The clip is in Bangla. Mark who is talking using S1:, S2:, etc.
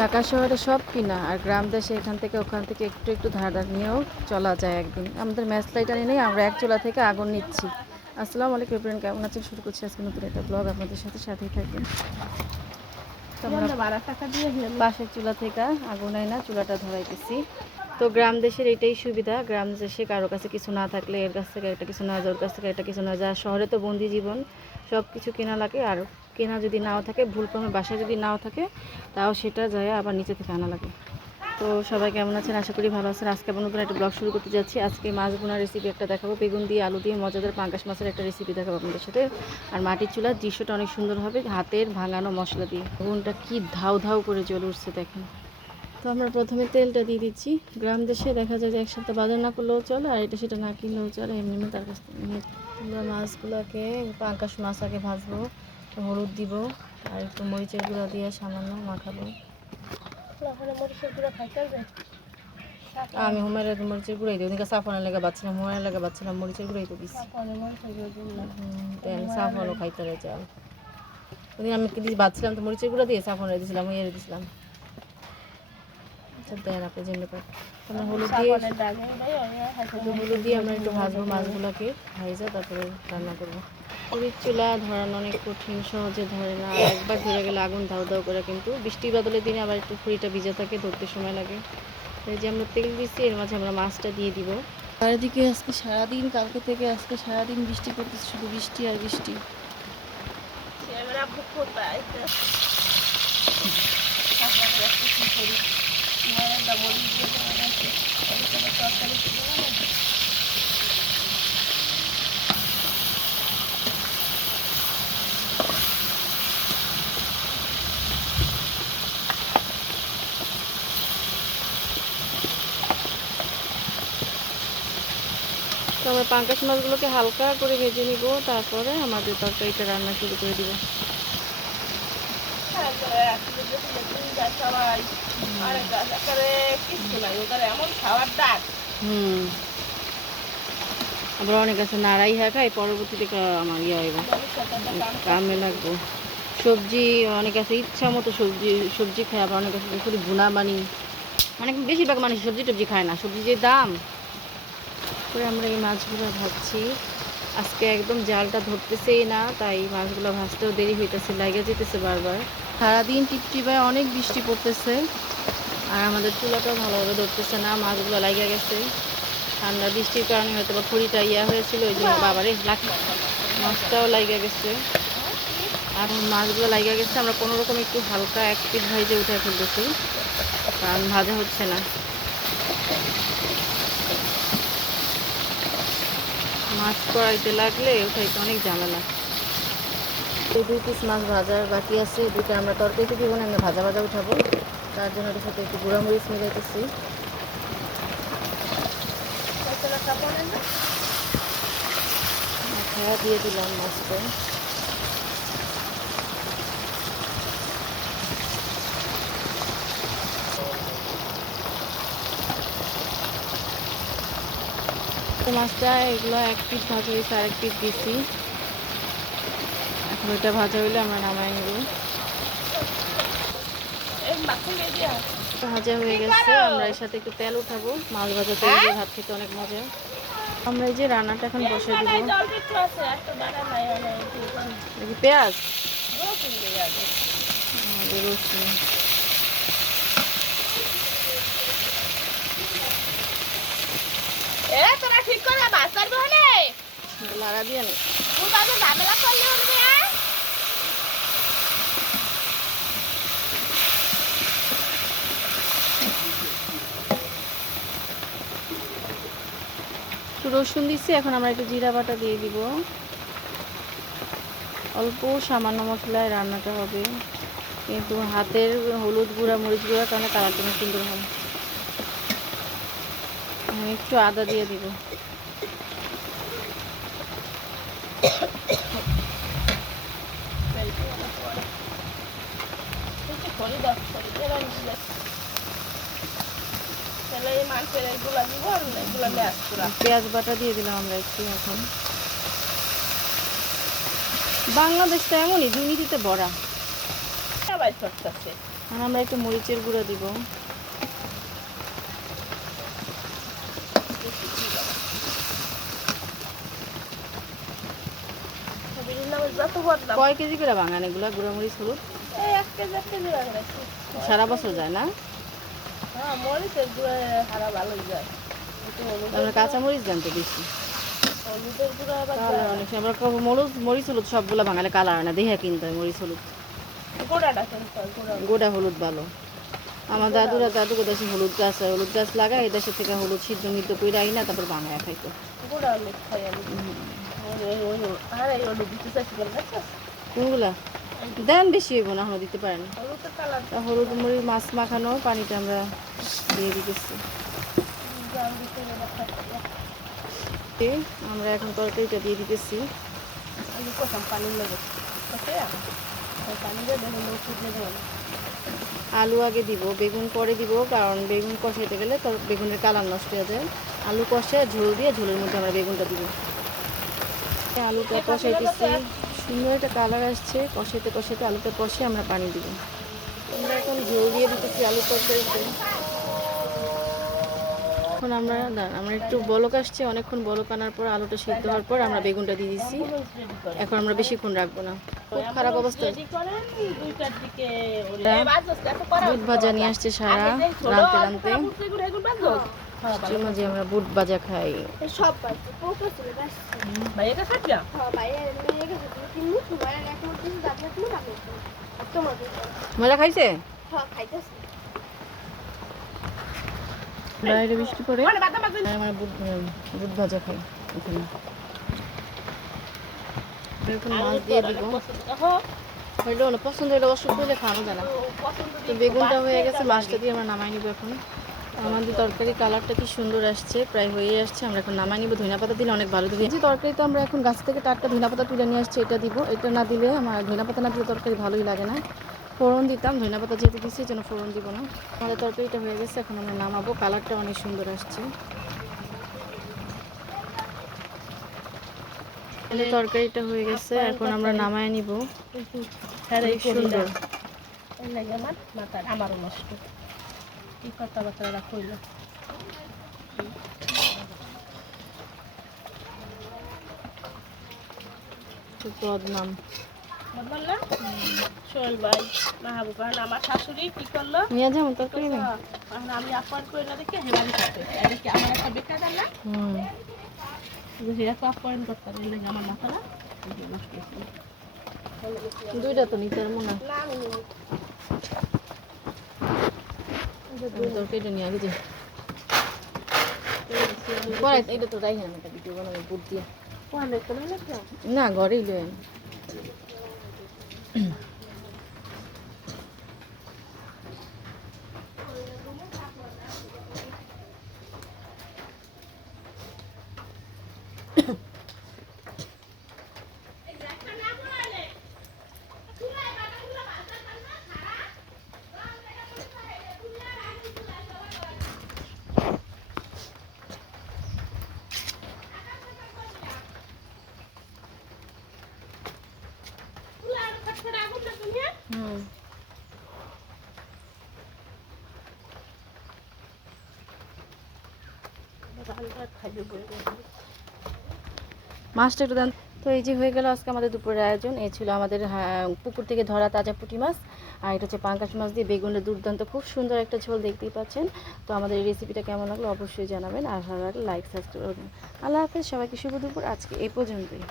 S1: ঢাকা শহরে সব কিনা আর গ্রাম দেশে এখান থেকে ওখান থেকে একটু একটু ধার ধার নিয়েও চলা যায় একদিন। আমাদের ম্যাচ লাইটার নেই আমরা এক চুলা থেকে আগুন নিচ্ছি। আসসালামু আলাইকুম ফ্রেন্ড কেমন আছেন? শুরু করছি আজকে নতুন একটা ব্লগ আপনাদের সাথে সাথেই থাকবেন। পাশের চুলা থেকে আগুন হয় না চুলাটা ধরাইতেছি। তো গ্রাম দেশের এটাই সুবিধা গ্রাম দেশে কারও কাছে কিছু না থাকলে এর কাছ থেকে একটা কিছু না যায় ওর কাছ থেকে একটা কিছু না যায়। আর শহরে তো বন্দি জীবন সব কিছু কেনা লাগে আর কেনা যদি নাও থাকে, ভুল ক্রমে বাসায় যদি নাও থাকে, তাও সেটা যায় আবার নিচে থেকে আনা লাগে। তো সবাই কেমন আছেন? আশা করি ভালো আছেন। আজকে নতুন একটা ব্লগ শুরু করতে যাচ্ছি। আজকে মাছ বোনার রেসিপি একটা দেখাবো। বেগুন দিয়ে আলু দিয়ে মজাদার পাঙ্কাশ মাছের একটা রেসিপি দেখাবো আপনাদের সাথে। আর মাটির চুলার দৃশ্যটা অনেক সুন্দর হবে। হাতের ভাঙানো মশলা দিয়ে। বেগুনটা কি ধাউ ধাউ করে জ্বলে উঠছে দেখেন। তো আমরা প্রথমে তেলটা দিয়ে দিচ্ছি। গ্রাম দেশে দেখা যায় যে এক সপ্তাহ বাজার না করলেও চলে, আর এটা সেটা না কিনলেও চলে। এমনি তার কাছ থেকে মাছগুলোকে পাঙ্কাশ মাছ আগে ভাজবো। একটু হলুদ দিব আর একটু মরিচের গুঁড়া দিয়ে সামান্য মাখাবো। আমি হুমায়ের মরিচের গুঁড়াই দিই ওদিকে সাফনের লেগে বাচ্ছিলাম হুমায়ের লেগে বাচ্ছিলাম মরিচের গুঁড়াই তো দিচ্ছি সাফনও খাইতে রে চাল ওদিন আমি কি দিয়ে বাচ্ছিলাম তো মরিচের গুঁড়া দিয়ে সাফনের দিয়েছিলাম ইয়ে দিয়েছিলাম দেন হলুদ দিয়ে হলুদ দিয়ে আমরা একটু ভাজবো মাছগুলোকে ভাইজা তারপরে রান্না করব। পুরীর চুলা ধরানো অনেক কঠিন সহজে ধরে না। আর একবার ধরে গেলে আগুন দাও দাও করে কিন্তু। বৃষ্টি বাদলের দিনে আবার একটু খুঁড়িটা ভিজে থাকে ধরতে সময় লাগে। এই যে আমরা তেল দিচ্ছি এর মাঝে আমরা মাছটা দিয়ে দিব। চারিদিকে আজকে সারাদিন কালকে থেকে আজকে সারাদিন বৃষ্টি পড়তেছে শুধু বৃষ্টি আর বৃষ্টি।
S2: এবার আব্বু করবে আইতে তারপরে একটু কি করি মরিচ দা মরিচ দিয়ে দেওয়া আছে ওইখানে তরকারি ছিল না
S1: তো আমরা পাঙ্কাশ মাছগুলোকে হালকা করে ভেজে নিব, তারপরে আমাদের তরকারিটা রান্না শুরু করে দিব। আবার অনেক আছে, নাড়াই হ্যাঁ খাই পরবর্তীতে আমার ইয়ে হইব। কামে লাগবো। সবজি, অনেক আছে, ইচ্ছা মতো সবজি সবজি খায় আবার অনেক আছে শুধু বানি। অনেক বেশিরভাগ মানুষ সবজি টবজি খায় না। সবজি যে দাম করে আমরা এই মাছগুলো ভাজছি। আজকে একদম জালটা ধরতেছেই না, তাই মাছগুলো ভাজতেও দেরি হইতেছে, লাগে যেতেছে বারবার। সারাদিন টিপটিপায় অনেক বৃষ্টি পড়তেছে, আর আমাদের চুলাটাও ভালোভাবে ধরতেছে না, মাছগুলো লাগিয়ে গেছে। ঠান্ডা বৃষ্টির কারণে হয়তো বা খড়িটা ইয়া হয়েছিল, ওই জন্য বাবারে, লাগ, মাছটাও লাগিয়ে গেছে। আর মাছগুলো লাগিয়ে গেছে, আমরা কোনো রকম একটু হালকা এক পিট ভাইজে উঠে ফেলতেছি, কারণ ভাজা হচ্ছে না। মাছ কড়াইতে লাগলে ওঠাইতে অনেক ঝামেলা। এই দুই পিস মাছ ভাজার বাকি আছে দুইটা দুটো আমরা তরকারিতে দিব না আমরা ভাজা ভাজা উঠাবো। তার জন্য এটার সাথে একটু গুঁড়া মরিচ মিলাইতেছি মাথায় দিয়ে দিলাম মাছটা। তো মাছটা এগুলো এক পিস ভাজা হয়েছে আর এক পিস দিছি। এখন ওইটা ভাজা হইলে আমরা নামাই নেব। ভাজা হয়ে গেছে আমরা এর সাথে একটু তেল উঠাবো। মাছ ভাজা তেল দিয়ে ভাত খেতে অনেক মজা। আমরা এই যে রান্নাটা এখন বসে দিব। পেঁয়াজ।
S2: রসুন দিয়ে আগে
S1: আমাদের রসুন
S2: এ তোরা ঠিক করে হলে
S1: লাড়া দিয়ে নে।
S2: তুই বাবা ঝামেলা করলে হবে
S1: একটু রসুন দিচ্ছি এখন আমরা একটু জিরা বাটা দিয়ে দিব। অল্প সামান্য মশলায় রান্নাটা হবে। কিন্তু হাতের হলুদ গুঁড়া মরিচ গুঁড়া কারণে কালারটা সুন্দর হবে। আমি একটু আদা দিয়ে দিব
S2: করে দাও করে এরম দিলে তাহলে এই মাংসের এগুলা দিব আর এগুলা ম্যাচ করা
S1: পেঁয়াজ বাটা দিয়ে দিলাম আমরা একটু এখন। বাংলাদেশটা এমনই দুর্নীতিতে
S2: করতেছে
S1: আর আমরা একটু মরিচের গুঁড়া দিব।
S2: যত বদলাম।
S1: কয় কেজি করে বাঙান এগুলো? গুঁড়া মরিচ হলুদ?
S2: এই এক কেজি এক কেজি রাখছি
S1: সারা বছর যায় না?
S2: হ্যাঁ মরিচের গুঁড়া হারা ভালোই যায়।
S1: আমরা কাঁচা মরিচ জানতো বেশি? অনেক সময় আমরা কব- মরিচ মরিচ হলুদ সবগুলো বাঙালি কালার না। দেখে কিনতে হয় মরিচ হলুদ। গোটা হলুদ ভালো। আমার দাদুরা দাদুকে দেশে হলুদ গাছ হয়। হলুদ গাছ লাগায় এই দেশে থেকে হলুদ সিদ্ধ মিদ্ধ করে আই না তারপর বাঙায় খাইতো।
S2: গোড়া হলুদ খাই
S1: কোনগুলা? দেন বেশি হইব না, এখনও দিতে পারেন। হলুদ মরিচ, মাছ মাখানো, পানিটা আমরা দিয়ে দিতেছি। আমরা এখন তরকারিটা দিয়ে দিতেছি। আলু আগে দিব, বেগুন পরে দিব, কারণ বেগুন কষাইতে গেলে বেগুনের কালার নষ্ট হয়ে যায়। আলু কষে ঝোল দিয়ে ঝোলের মধ্যে আমরা বেগুনটা দিব। আলুটা কষাইতেছি। সুন্দর একটা কালার আসছে। কষাইতে কষাইতে আলুটা কষে আমরা পানি দিব। আমরা এখন ঝোল দিয়ে দিতেছি আলু তরকারিতে। এখন আমরা আমরা একটু বলক আসছে। অনেকক্ষণ বলক আনার পর আলুটা সিদ্ধ হওয়ার পর আমরা বেগুনটা দিয়ে দিচ্ছি এখন আমরা বেশিক্ষণ রাখব না। খুব খারাপ অবস্থা। দুধ ভাজা নিয়ে আসছে সারা রানতে রানতে
S2: হ্যাঁ,
S1: মাঝে মাঝে আমরা বুট ভাজা খাই।
S3: সব
S2: খাচ্ছা?
S3: হ্যাঁ
S1: মজা খাইছে?
S3: হ্যাঁ
S1: বাইরে বৃষ্টি পড়ে।
S2: মানে
S1: আমরা বুট বুট ভাজা খাই এখানে। এখন মাছ দিয়ে দিব।
S2: হ্যাঁ।
S1: হইল না পছন্দ হইলে অসুখ হইলে খাওয়ানো যায় না তো বেগুনটা হয়ে গেছে মাছটা দিয়ে আমরা নামাই নিব এখন। আমাদের তরকারি কালারটা কি সুন্দর আসছে প্রায় হয়ে আসছে। আমরা এখন নামাই নিব ধনিয়া পাতা দিলে অনেক ভালো যে তরকারি তো আমরা এখন গাছ থেকে টাটকা ধনিয়া পাতা তুলে নিয়ে আসছি এটা দিব। এটা না দিলে আমার ধনিয়া পাতা না দিলে তরকারি ভালোই লাগে না। ফোড়ন দিতাম ধনিয়া পাতা যেহেতু দিচ্ছি যেন ফোড়ন দিব না। আমাদের তরকারিটা হয়ে গেছে এখন আমরা নামাবো। কালারটা অনেক সুন্দর আসছে। তরকারিটা হয়ে গেছে এখন আমরা নামায় নিব।
S2: হ্যাঁ এই
S1: সুন্দর।
S2: সুন্দর এই লাগে আমার মাথা আমারও নষ্ট। কি কথাবার্তা কইল।
S1: বদনাম।
S2: ভাই মাহবুব আমার শাশুড়ি কি করল?
S1: নিয়ে যাব
S2: আমি করি না দেখে হেবালি করতে। এদিকে আমার একটা বেকার না
S1: হুম।
S2: হেরা তো আপ্যায়ন করতে এই লাগে আমার মাথাটা এই যে নষ্ট হয়েছে।
S1: দুইটা তো নিতে পারব না। তরকারিটা নিয়ে আগে যাই পরে এটা তো রাই না একটা ভিডিও বানাবো বুট দিয়ে।
S2: কোন না
S1: ঘরেই লই আনি। হুম মাছটা একটু দেন। তো এই যে হয়ে গেল আজকে আমাদের দুপুরের আয়োজন। এ ছিল আমাদের পুকুর থেকে ধরা তাজা পুঁটি মাছ আর এটা হচ্ছে পাঙ্কাশ মাছ দিয়ে বেগুনের দুর্দান্ত, খুব সুন্দর একটা ঝোল দেখতেই পাচ্ছেন। তো আমাদের এই রেসিপিটা কেমন লাগল অবশ্যই জানাবেন। আর ভালো লাগলে লাইক সাবস্ক্রাইব করবেন। আল্লাহ হাফেজ, সবাইকে শুভ দুপুর। আজকে এই পর্যন্তই।